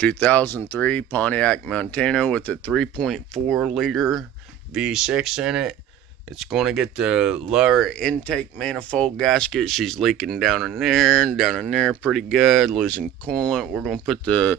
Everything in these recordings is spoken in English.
2003 Pontiac Montana with a 3.4 liter V6 in it. It's going to get the lower intake manifold gasket. She's leaking down in there and down in there pretty good, losing coolant. We're going to put the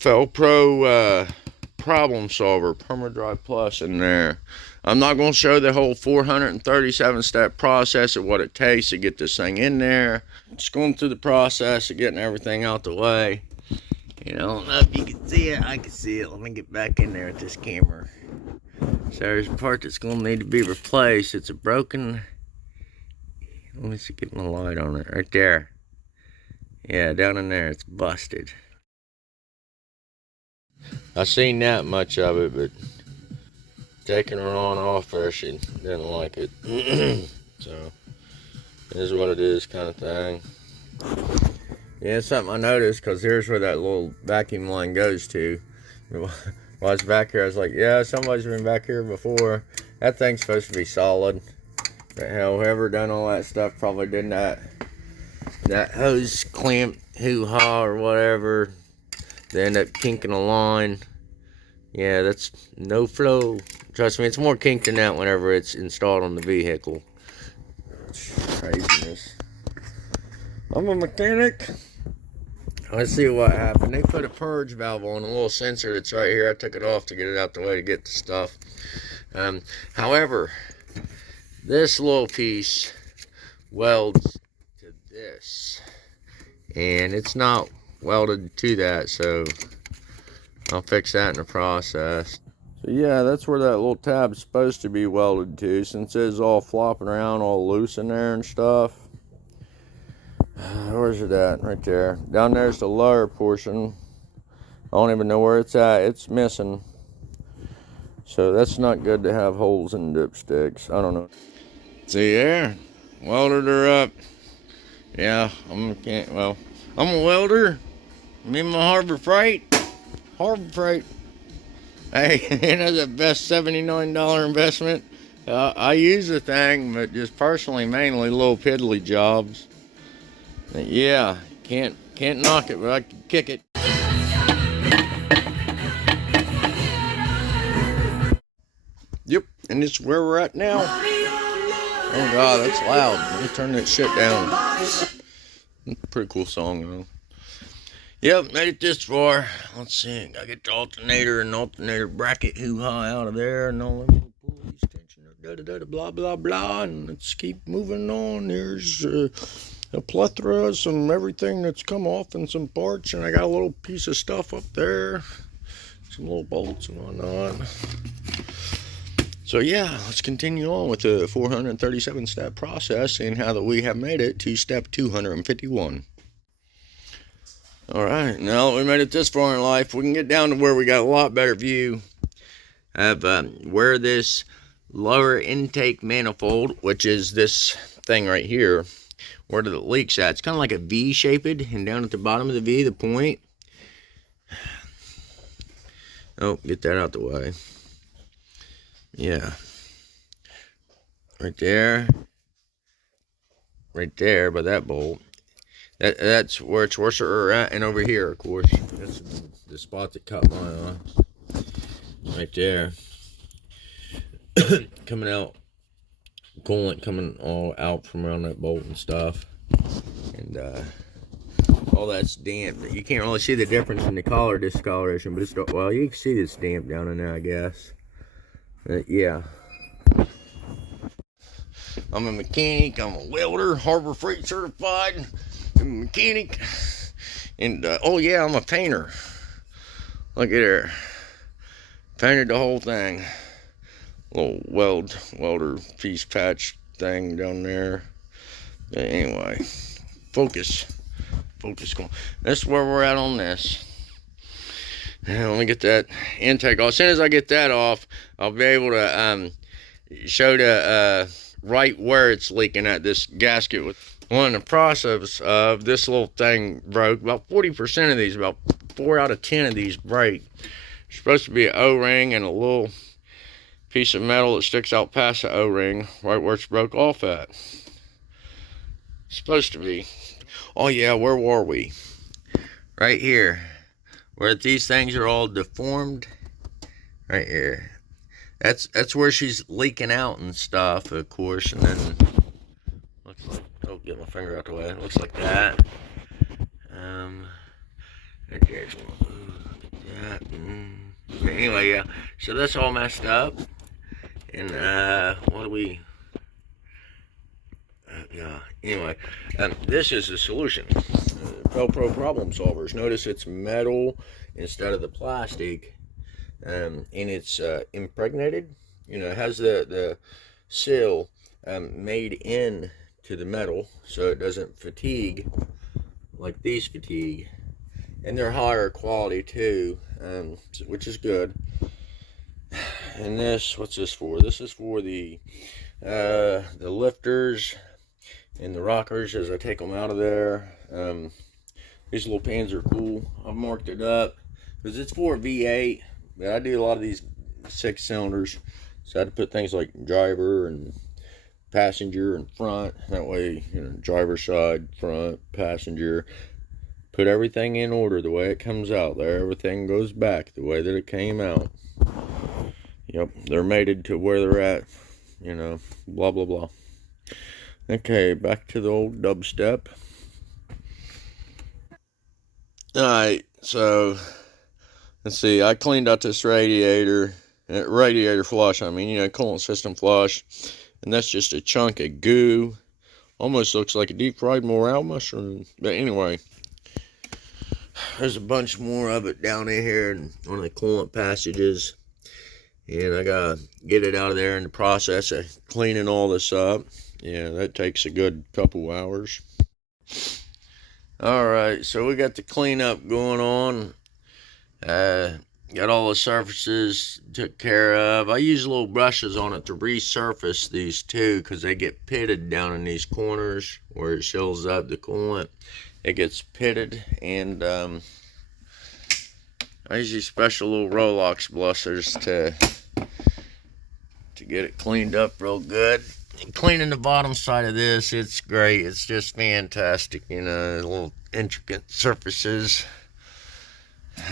Felpro Problem Solver Permadry Plus in there. I'm not going to show the whole 437 step process of what it takes to get this thing in there. Just going through the process of getting everything out the way. You know, I don't know if you can see it. I can see it. Let me get back in there with this camera. So there's a part that's going to need to be replaced. It's a broken... Let me see, get my light on it. Right there. Yeah, down in there. It's busted. I seen that much of it, but taking her on off there, she didn't like it. So, it is what it is kind of thing. Yeah, it's something I noticed, because here's where that little vacuum line goes to. While I was back here, I was like, yeah, somebody's been back here before. That thing's supposed to be solid. But hell, whoever done all that stuff probably did that hose clamp hoo-ha or whatever. They end up kinking a line. Yeah, that's no flow. Trust me, it's more kinked than that whenever it's installed on the vehicle. It's craziness. I'm a mechanic. Let's see what happened. They put a purge valve on a little sensor that's right here. I took it off to get it out the way to get the stuff. However, this little piece welds to this, and it's not welded to that, so I'll fix that in the process. So yeah, that's where that little tab's supposed to be welded to, since it's all flopping around all loose in there and stuff. Where's it at? Right there. Down there's the lower portion. I don't even know where it's at. It's missing. So that's not good to have holes in dipsticks. I don't know. See there? Welded her up. Yeah, I'm a welder. Me and my Harbor Freight. Hey, it is the best $79 investment. I use the thing, but just personally, mainly little piddly jobs. Yeah, can't knock it, but I can kick it. Yep, and it's where we're at now. Oh God, that's loud. Let me turn that shit down. Pretty cool song, though. Yep, made it this far. Let's see, gotta get the alternator and alternator bracket hoo-ha out of there and all that little pulleys, tension, blah, blah, blah, and let's keep moving on. There's a plethora of some everything that's come off and some parts, and I got a little piece of stuff up there, some little bolts and whatnot. So yeah, let's continue on with the 437 step process and how that we have made it to step 251. All right, now that we made it this far in life, we can get down to where we got a lot better view of where this lower intake manifold, which is this thing right here, where the leak's at. It's kind of like a V-shaped, and down at the bottom of the V, the point. Oh, get that out the way. Yeah. Right there by that bolt. That's where it's worse at, and over here, of course. That's the spot that caught my eye. Right there. Coming out. Coolant coming all out from around that bolt and stuff. And all that's damp. You can't really see the difference in the color discoloration, but it's, well, you can see this damp down in there, I guess. Yeah. I'm a mechanic, I'm a welder, Harbor Freight certified. I'm a mechanic. And oh yeah, I'm a painter. Look at there. Painted the whole thing. Little welder piece patch thing down there. But anyway, focus. That's where we're at on this. Now, let me get that intake off. As soon as I get that off, I'll be able to show the right where it's leaking at this gasket. With one in the process of this little thing broke. About 40% of these, about 4 out of 10 of these break. There's supposed to be an O-ring and a little piece of metal that sticks out past the O-ring, right where it's broke off at. Supposed to be. Oh yeah, where were we? Right here. where these things are all deformed. Right here. That's where she's leaking out and stuff, of course, and then looks like, oh, get my finger out the way. It looks like that. Right there's one. Anyway, yeah. So that's all messed up. And what do we? Yeah. Anyway, this is the solution. Velcro problem solvers. Notice it's metal instead of the plastic, and it's impregnated. You know, it has the seal made in to the metal, so it doesn't fatigue like these fatigue, and they're higher quality too, which is good. And this, what's this for? This is for the lifters and the rockers as I take them out of there. These little pins are cool. I've marked it up because it's for a V8, but I do a lot of these 6-cylinders, so I had to put things like driver and passenger and front. That way, you know, driver side, front, passenger. Put everything in order the way it comes out there. Everything goes back the way that it came out. Yep, they're mated to where they're at, you know, blah, blah, blah. Okay, back to the old dubstep. Alright, so, let's see, I cleaned out this radiator flush, I mean, you know, coolant system flush, and that's just a chunk of goo. Almost looks like a deep fried morel mushroom, but anyway. There's a bunch more of it down in here in one of the coolant passages. And I gotta get it out of there in the process of cleaning all this up. Yeah, that takes a good couple hours. Alright, so we got the cleanup going on. Got all the surfaces took care of. I use little brushes on it to resurface these too, because they get pitted down in these corners where it seals up the coolant. It gets pitted, and I use these special little Rolox blusters to get it cleaned up real good. And cleaning the bottom side of this, it's great. It's just fantastic, you know, little intricate surfaces.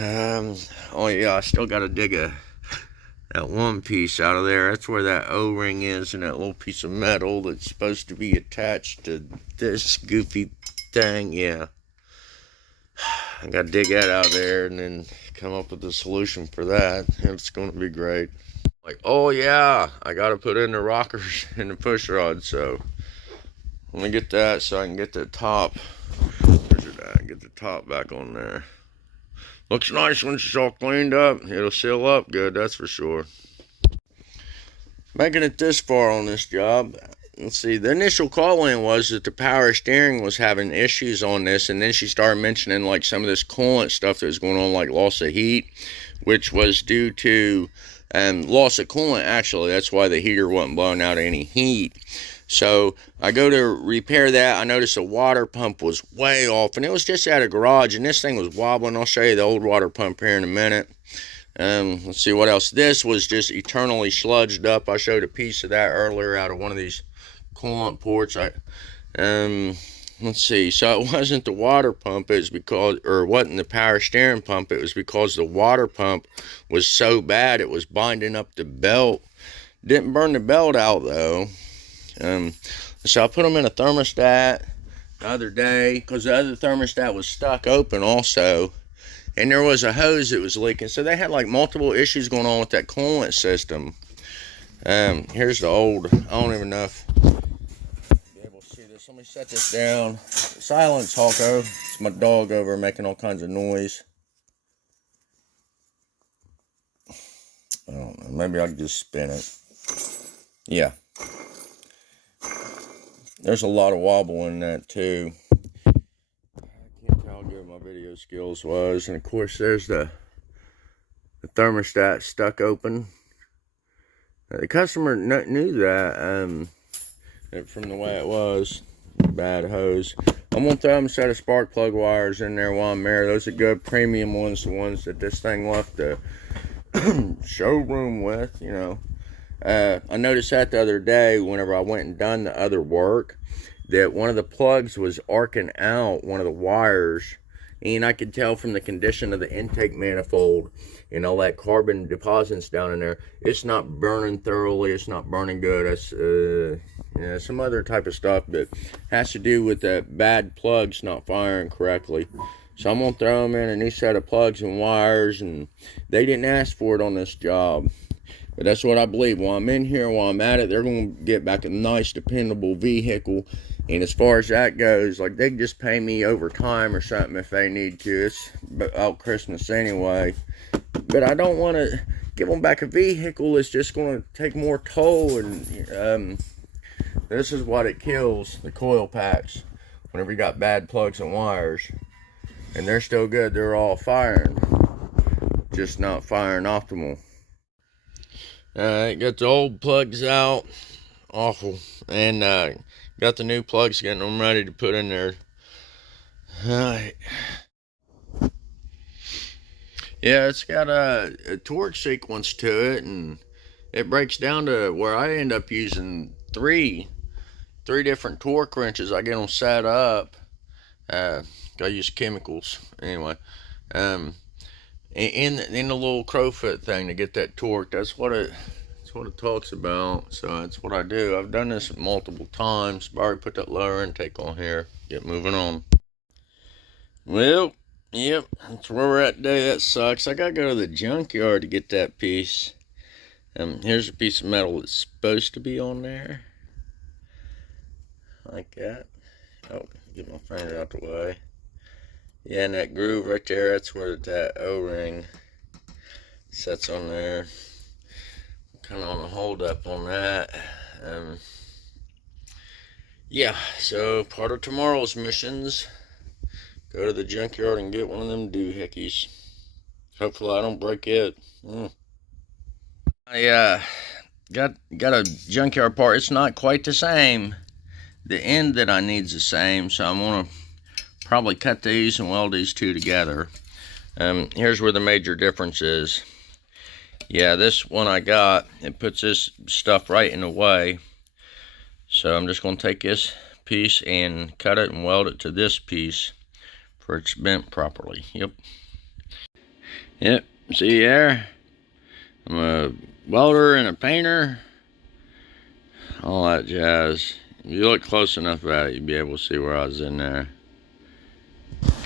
Oh yeah, I still got to dig that one piece out of there. That's where that O-ring is, and that little piece of metal that's supposed to be attached to this goofy thing. Yeah, I got to dig that out of there and then come up with a solution for that. It's going to be great. Like, oh yeah, I got to put in the rockers and the push rod, so let me get that so I can get the top. Where's it at? Get the top back on there. Looks nice when it's all cleaned up. It'll seal up good, that's for sure. Making it this far on this job. Let's see, the initial call-in was that the power steering was having issues on this, and then she started mentioning like some of this coolant stuff that was going on, like loss of heat, which was due to loss of coolant, actually. That's why the heater wasn't blowing out any heat. So I go to repair that. I noticed the water pump was way off, and it was just at a garage, and this thing was wobbling. I'll show you the old water pump here in a minute. Let's see what else. This was just eternally sludged up. I showed a piece of that earlier out of one of these coolant ports. Let's see. So it wasn't the water pump. It was because, or it wasn't the power steering pump. It was because the water pump was so bad it was binding up the belt. Didn't burn the belt out though. So I put them in a thermostat the other day because the other thermostat was stuck open also, and there was a hose that was leaking. So they had like multiple issues going on with that coolant system. Here's the old, I don't even know if you'll be able to see this. Let me set this down. Silence, Hawko. It's my dog over making all kinds of noise. I don't know, maybe I can just spin it. Yeah. There's a lot of wobble in that too. I can't tell how good my video skills was. And of course there's the thermostat stuck open. The customer knew that from the way it was. Bad hose. I'm going to throw them a set of spark plug wires in there while I'm there. Those are good premium ones, the ones that this thing left the showroom with, you know. I noticed that the other day whenever I went and done the other work, that one of the plugs was arcing out one of the wires, And I could tell from the condition of the intake manifold and all that carbon deposits down in there, it's not burning thoroughly, it's not burning good. That's some other type of stuff that has to do with the bad plugs not firing correctly. So I'm gonna throw them in a new set of plugs and wires, and they didn't ask for it on this job. But that's what I believe. While I'm in here, while I'm at it, they're going to get back a nice, dependable vehicle. And as far as that goes, like, they can just pay me overtime or something if they need to. It's about Christmas anyway. But I don't want to give them back a vehicle that's just going to take more toll. And this is what it kills, the coil packs, whenever you got bad plugs and wires. And they're still good. They're all firing, just not firing optimal. Alright, got the old plugs out, awful, and got the new plugs, getting them ready to put in there. Alright. Yeah, it's got a torque sequence to it, and it breaks down to where I end up using three different torque wrenches. I get them set up. I use chemicals anyway. In the little crowfoot thing to get that torque. That's what it talks about. So that's what I do. I've done this multiple times. I've already put that lower intake on here. Get moving on. Well, yep, that's where we're at today. That sucks. I gotta go to the junkyard to get that piece. Here's a piece of metal that's supposed to be on there, like that. Oh, get my finger out the way. Yeah, and that groove right there, that's where that O-ring sets on there. Kind of on a hold up on that. Yeah, so part of tomorrow's missions, go to the junkyard and get one of them doohickeys. Hopefully I don't break it. I got a junkyard part. It's not quite the same. The end that I need's the same, so I'm gonna probably cut these and weld these two together. Here's where the major difference is. Yeah, this one I got, it puts this stuff right in the way. So I'm just going to take this piece and cut it and weld it to this piece for it's bent properly. Yep, see there? I'm a welder and a painter. All that jazz. If you look close enough at it, you'll be able to see where I was in there.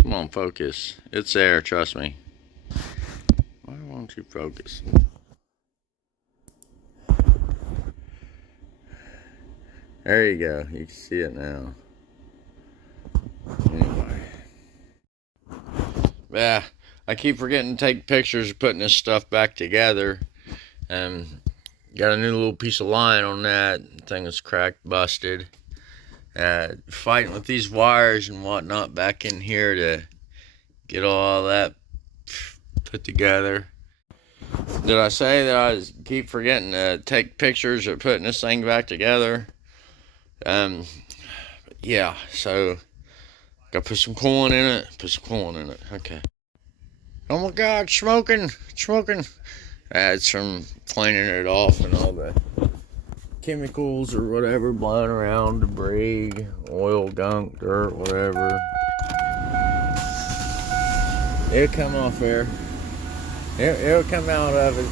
Come on, focus. It's there, trust me. Why won't you focus? There you go. You can see it now. Anyway. Yeah, I keep forgetting to take pictures of putting this stuff back together. Got a new little piece of line on that. Thing is cracked, busted. Fighting with these wires and whatnot back in here to get all that put together. Did I say that I keep forgetting to take pictures of putting this thing back together? Yeah, so gotta put some coolant in it. Okay. Oh my God, smoking. It's from cleaning it off and all the chemicals or whatever blowing around, debris, oil, gunk, dirt, whatever. It'll come off there. It'll come out of it.